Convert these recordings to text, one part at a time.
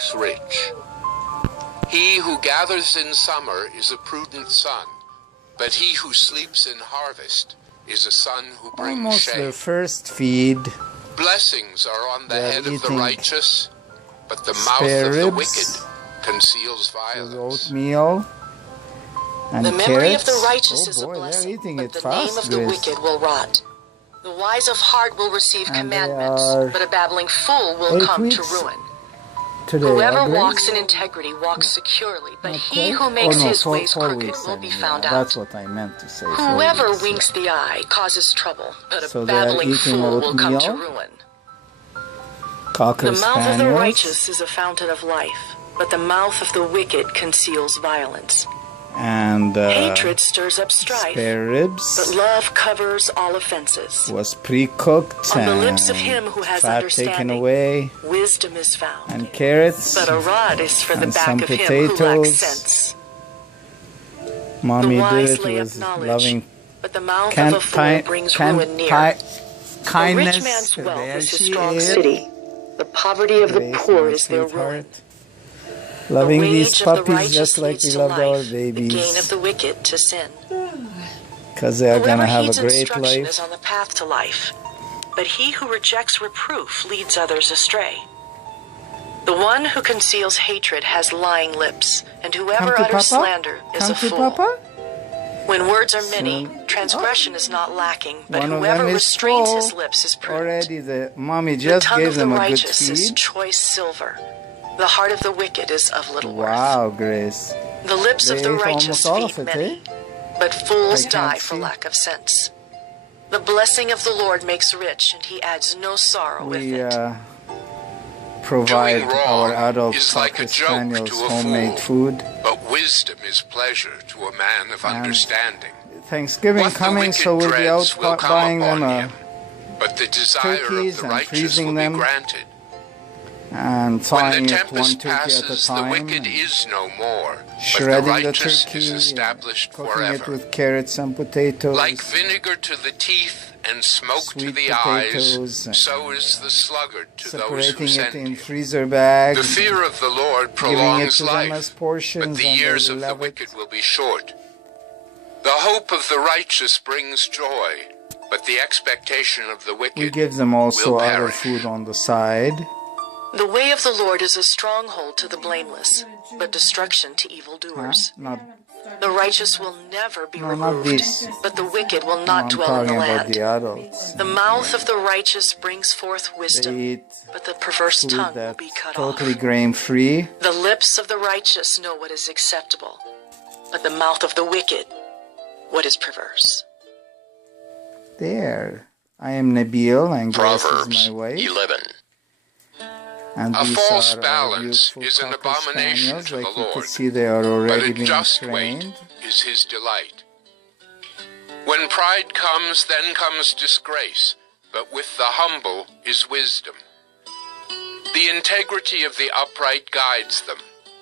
makes rich. He who gathers in summer is a prudent son, but he who sleeps in harvest is a son who brings almost shame. their first feed. Blessings are on the They're head of the righteous, but the mouth spare of the ribs wicked conceals with violence. oatmeal and The memory carrots. of the righteous Oh is a boy, blessing, they're eating but it the fast, name of the Grace. wicked will rot. The wise of heart will receive And they commandments, are but a babbling fool will 8 come to weeks ruin. today. Whoever Grace? walks in integrity walks securely, but Not he quite? who makes oh, no, his ways four crooked weeks, will be yeah, found out. That's what I meant to say. 4 Whoever weeks, winks the eye causes trouble, but a So they are babbling eating fool will come to oatmeal? ruin. Cocker The mouth of the spaniels. righteous is a fountain of life, but the mouth of the wicked conceals violence. And Hatred stirs up strife, spare ribs but love covers all offenses. was pre-cooked On the and lips of him who has fat taken understanding, away, wisdom is found. and carrots, But a rod is for the and back some of him who lacks potatoes. sense. Mommy The did wise it lay up with knowledge, loving but the mouth of a fool brings ruin near. kindness. A rich man's wealth There is his she strong is. city. The poverty of the Grace, poor my is their sweetheart. ruin. Loving The these wage of the puppies righteous just like leads we to loved our life, the gain of babies, the wicked to sin. because they are Whoever gonna have a heeds great instruction life. is on the path to life, but he who rejects reproof leads others astray. The one who conceals hatred has lying lips, and whoever Come to utters Papa? slander is Come a to fool. Papa? When words are many, So- transgression is not lacking, but One of whoever them is restrains full his lips is prudent. already. The mommy The just tongue gave of the them a good righteous is feed. choice silver. The heart of the wicked is of little worth. Wow, Grace. The lips They of the ate righteous almost all feed of it, many, eh? but fools I can't die for see. lack of sense. The blessing of the Lord makes rich, and he adds no sorrow with We it. provide Doing wrong our adult is like a Cocker joke Spaniels to a homemade fool. food. But wisdom is pleasure to a man of understanding. Thanksgiving What the coming, wicked so we'll be out dreads will come buying them upon him, but the desire turkeys of the and righteous freezing will them. be granted. and When thawing the it one tempest turkey at a passes, the time, wicked and is no more, but the shredding the righteous turkey, is and established cooking it forever. with carrots and potatoes. Like vinegar to the teeth and smoke to Sweet the potatoes eyes, and, so is the sluggard to those who separating it send in you. freezer bags, The fear of the Lord giving it prolongs to them as life, portions, but the and years they of the love wicked it. will be short. The hope of the righteous brings joy, but the expectation of the wicked We give them also will other perish. food on the side. The way of the Lord is a stronghold to the blameless, but destruction to Huh? evildoers. Not, The righteous will never be no, not removed, these. but the wicked will No, not I'm dwell in the talking about land. the adults. The mouth of the righteous brings forth They wisdom, eat but the perverse food tongue will that's be cut totally off. grain-free. The lips of the righteous know what is acceptable, but the mouth of the wicked, what is perverse. There. I am Nabil, and Grace is Proverbs my wife. 11. And A these false are our balance beautiful is an Cocker abomination Spaniels. to the Like you Lord, could see, they are but already a being just trained. weight is his delight. When pride comes, then comes disgrace, but with the humble is wisdom. The integrity of the upright guides them,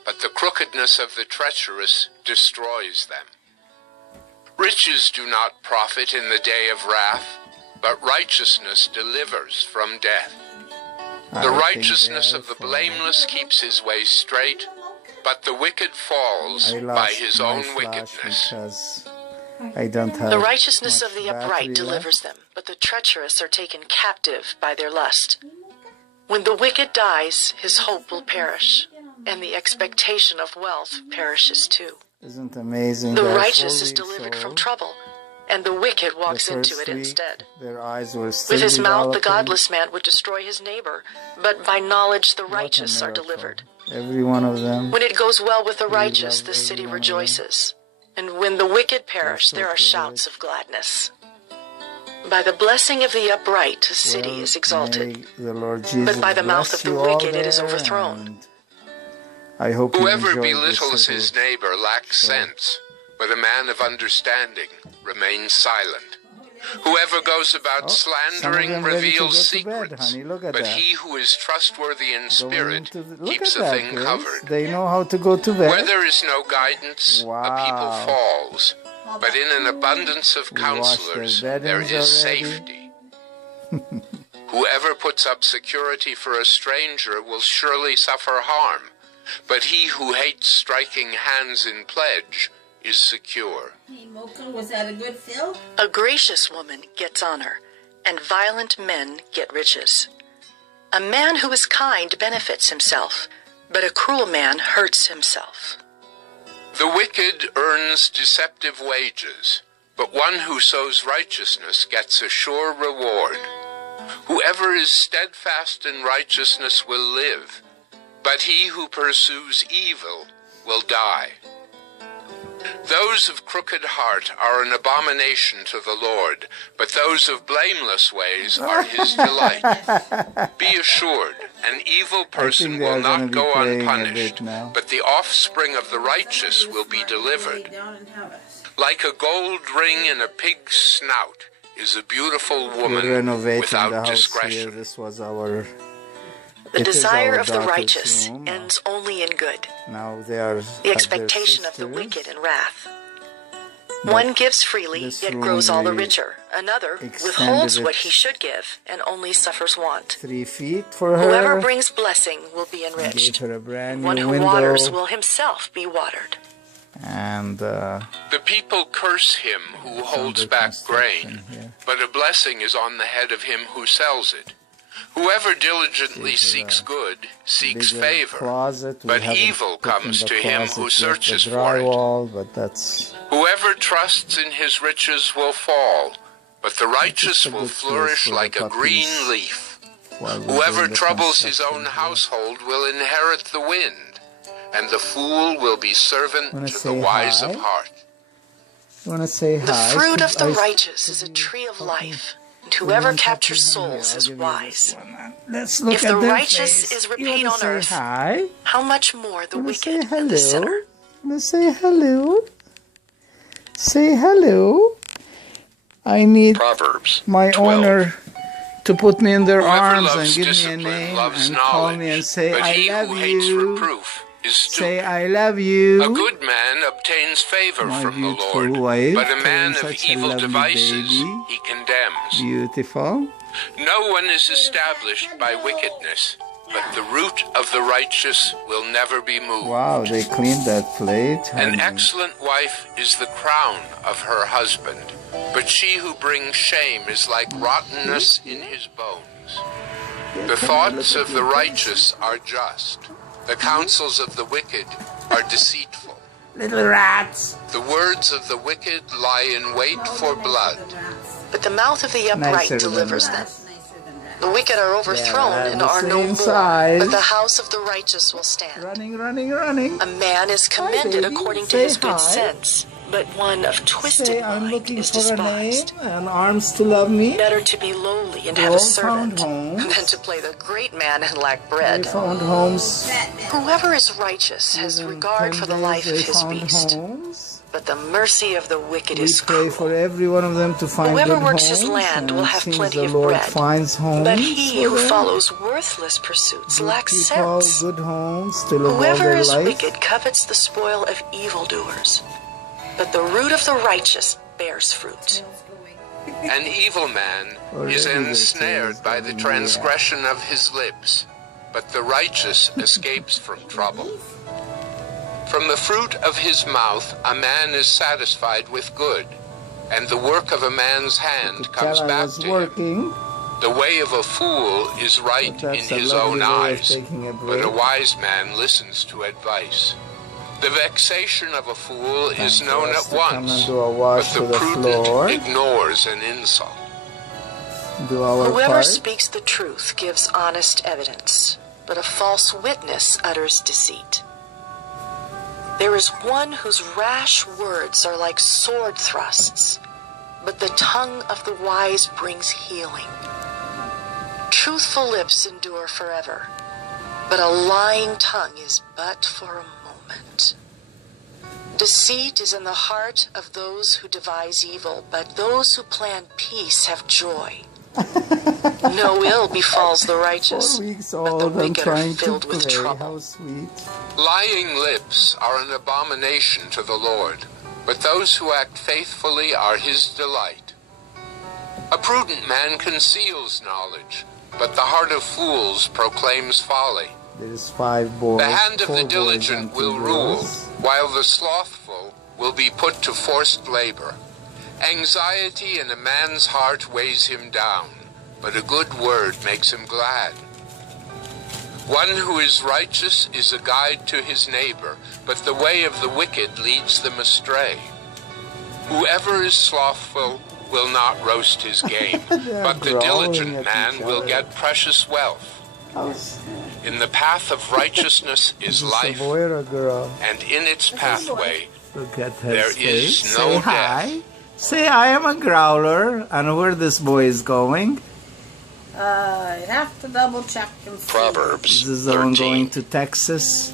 but the crookedness of the treacherous destroys them. Riches do not profit in the day of wrath, but righteousness delivers from death. The I think righteousness they of the are blameless keeps his way straight, but the wicked falls I by lost his my own flash wickedness. because I don't have The righteousness much of the battery upright left. delivers them, but the treacherous are taken captive by their lust. When the wicked dies, his hope will perish, and the expectation of wealth perishes too. Isn't amazing? The They're righteous 4 is weeks delivered from old. trouble, and the wicked The walks into first it week, instead. their eyes were still With his mouth, the developing. godless man would destroy his neighbor, but by knowledge the What a righteous are miracle. delivered. Every one of them. When it goes well with the We righteous, love the city every one of them. rejoices, and when the wicked perish, so there are privileged. shouts of gladness. By the blessing of the upright, a city Well, is exalted, may the Lord Jesus but by the mouth bless of the you all wicked it is there, overthrown. and I hope you Whoever enjoyed belittles this his little- neighbor lacks sense, but a man of understanding remains silent. Whoever goes about Oh, some of slandering them ready to reveals go to bed, secrets, honey. Look at but that. he who is trustworthy in Going spirit into the- look keeps at a that, thing Grace. covered. They know how to go to bed. Where there is no guidance, a people Wow. falls, but in an abundance of We washed their counselors there beddings is already. safety. Whoever puts up security for a stranger will surely suffer harm, but he who hates striking hands in pledge is secure. Hey, Mocha, was that a good fill? A gracious woman gets honor, and violent men get riches. A man who is kind benefits himself, but a cruel man hurts himself. The wicked earns deceptive wages, but one who sows righteousness gets a sure reward. Whoever is steadfast in righteousness will live, but he who pursues evil will die. Those of crooked heart are an abomination to the Lord, but those of blameless ways are his delight. Be assured, an evil person will not go unpunished, but the offspring of the righteous will be delivered. Like a gold ring in a pig's snout is a beautiful woman without discretion. This was our... The desire of the righteous ends only in good. Now they are the expectation of the wicked in wrath. One gives freely, yet grows all the richer. Another withholds what he should give, and only suffers want. 3 feet for her. Whoever brings blessing will be enriched. Gave her a brand One new who window. waters will himself be watered. And the people curse him who holds back grain, but a blessing is on the head of him who sells it. Whoever diligently seeks good seeks favor, but evil comes to him who searches for it. But that's... Whoever trusts in his riches will fall, but the righteous will flourish like a green leaf. Whoever troubles his own household will inherit the wind, and the fool will be servant to the wise of heart. You want to say hi? The fruit of the righteous is a tree of life. And whoever captures souls is wise. If the righteous is repaid on earth, how much more the wicked and the sinner? Say hello. Say hello. I need Proverbs my 12. Owner to put me in their Whoever arms loves and give me a discipline name loves and knowledge, call me and say, but I he love who hates you. reproof is Say, stupid. I love you. A good man obtains favor My from the beautiful Lord, wife, but a man of such a evil lovely devices baby. he condemns. Beautiful. No one is established by wickedness, but the root of the righteous will never be moved. Wow, they cleaned that plate. An excellent wife is the crown of her husband, but she who brings shame is like rottenness in his bones. The thoughts of the righteous are just. The counsels of the wicked are deceitful. Little rats. The words of the wicked lie in wait for blood. But the mouth of the upright delivers them. The wicked are overthrown and are no more, but the house of the righteous will stand. Running. A man is commended according to his good sense, but one of twisted Say, I'm mind looking is for a name despised. and arms to love me. Better to be lowly and They have all a servant found homes. than to play the great man and lack They bread. found homes. Whoever is righteous has Within regard 10 for the days life of they his found beast, homes. but the mercy of the wicked We is pray cruel. for every one of them to find Whoever good works homes, his land will and have seems plenty the of Lord bread. finds homes But he for who them. follows worthless pursuits Good lacks people, sense. good homes to live all Whoever their is life. wicked covets the spoil of evildoers, but the root of the righteous bears fruit. An evil man is ensnared by the transgression of his lips, but the righteous escapes from trouble. From the fruit of his mouth a man is satisfied with good, and the work of a man's hand comes Tell I back was to him. working. The way of a fool is right But in that's a his lovely own way of eyes, taking a but a break. wise man listens to advice. The vexation of a fool is Time for known us at to come and once, do a wash but to the the prudent floor. ignores an insult. Do our Whoever part. speaks the truth gives honest evidence, but a false witness utters deceit. There is one whose rash words are like sword thrusts, but the tongue of the wise brings healing. Truthful lips endure forever, but a lying tongue is but for a moment. Deceit is in the heart of those who devise evil, but those who plan peace have joy. No ill befalls the righteous, 4 weeks but the old and wicked are trying to filled with play. trouble. How sweet. Lying lips are an abomination to the Lord, but those who act faithfully are his delight. A prudent man conceals knowledge, but the heart of fools proclaims folly. There's 5 boys. The hand of 4 the boys diligent and 2 will rule, girls. while the slothful will be put to forced labor. Anxiety in a man's heart weighs him down, but a good word makes him glad. One who is righteous is a guide to his neighbor, but the way of the wicked leads them astray. Whoever is slothful will not roast his game, but the diligent man will get precious wealth. In the path of righteousness is Is this a life, boy or a girl? and in its pathway Look at her there face. is no Say hi. Say I am a growler. And where this boy is going? I have to double check and see. Proverbs This is the one 13. going to Texas.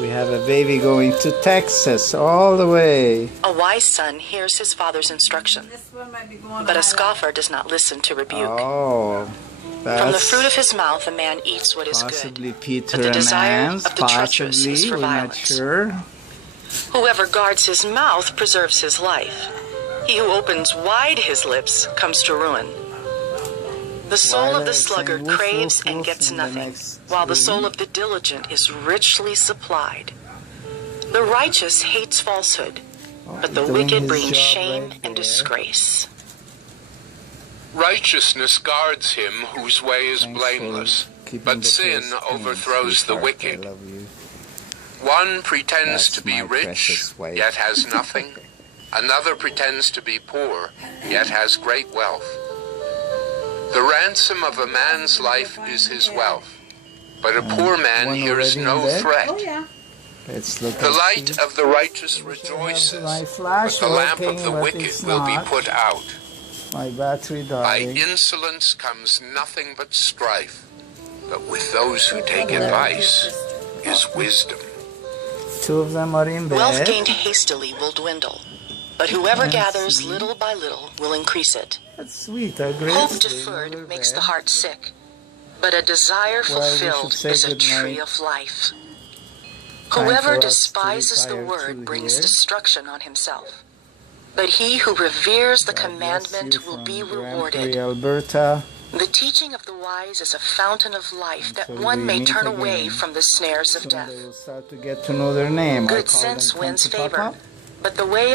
We have a baby going to Texas all the way. A wise son hears his father's instruction, This one might be going but a high. scoffer does not listen to rebuke. Oh, From the that's fruit of his mouth a man eats what is possibly good. Peter but the and desire Hans. of the treacherous Possibly, is for we're not violence. sure. Whoever guards his mouth preserves his life. He who opens wide his lips comes to ruin. The soul of the sluggard craves and gets nothing, while the soul of the diligent is richly supplied. The righteous hates falsehood, but the wicked brings shame and disgrace. Righteousness guards him whose way is blameless, but sin overthrows the wicked. One pretends That's to be my rich, precious wife. yet has nothing. Another pretends to be poor, yet has great wealth. The ransom of a man's life is his wealth, but a poor man one hears already in no bed? threat. Oh, yeah. Let's look The and light see. of the righteous My rejoices, flash but the lamp working, of the but wicked it's will be not. put out. My battery By died. insolence comes nothing but strife, but with those who take advice is wisdom. 2 of them are in bed. Wealth gained hastily will dwindle, but whoever Let's gathers see. little by little will increase it. That's sweet. A great Hope sleep, deferred another makes bed. the heart sick, but a desire Well, we fulfilled should say is a good tree night. of life. Time Whoever for us to despises the retire word to brings here. destruction on himself, but he who reveres the God bless commandment you will from be Grand rewarded. Prairie, Alberta. The teaching of the wise is a fountain of life that Until one we may meet turn again. away from the snares of Soon death. they will start to get to know their name. I Good call them sense come wins to Papa. favor, but the way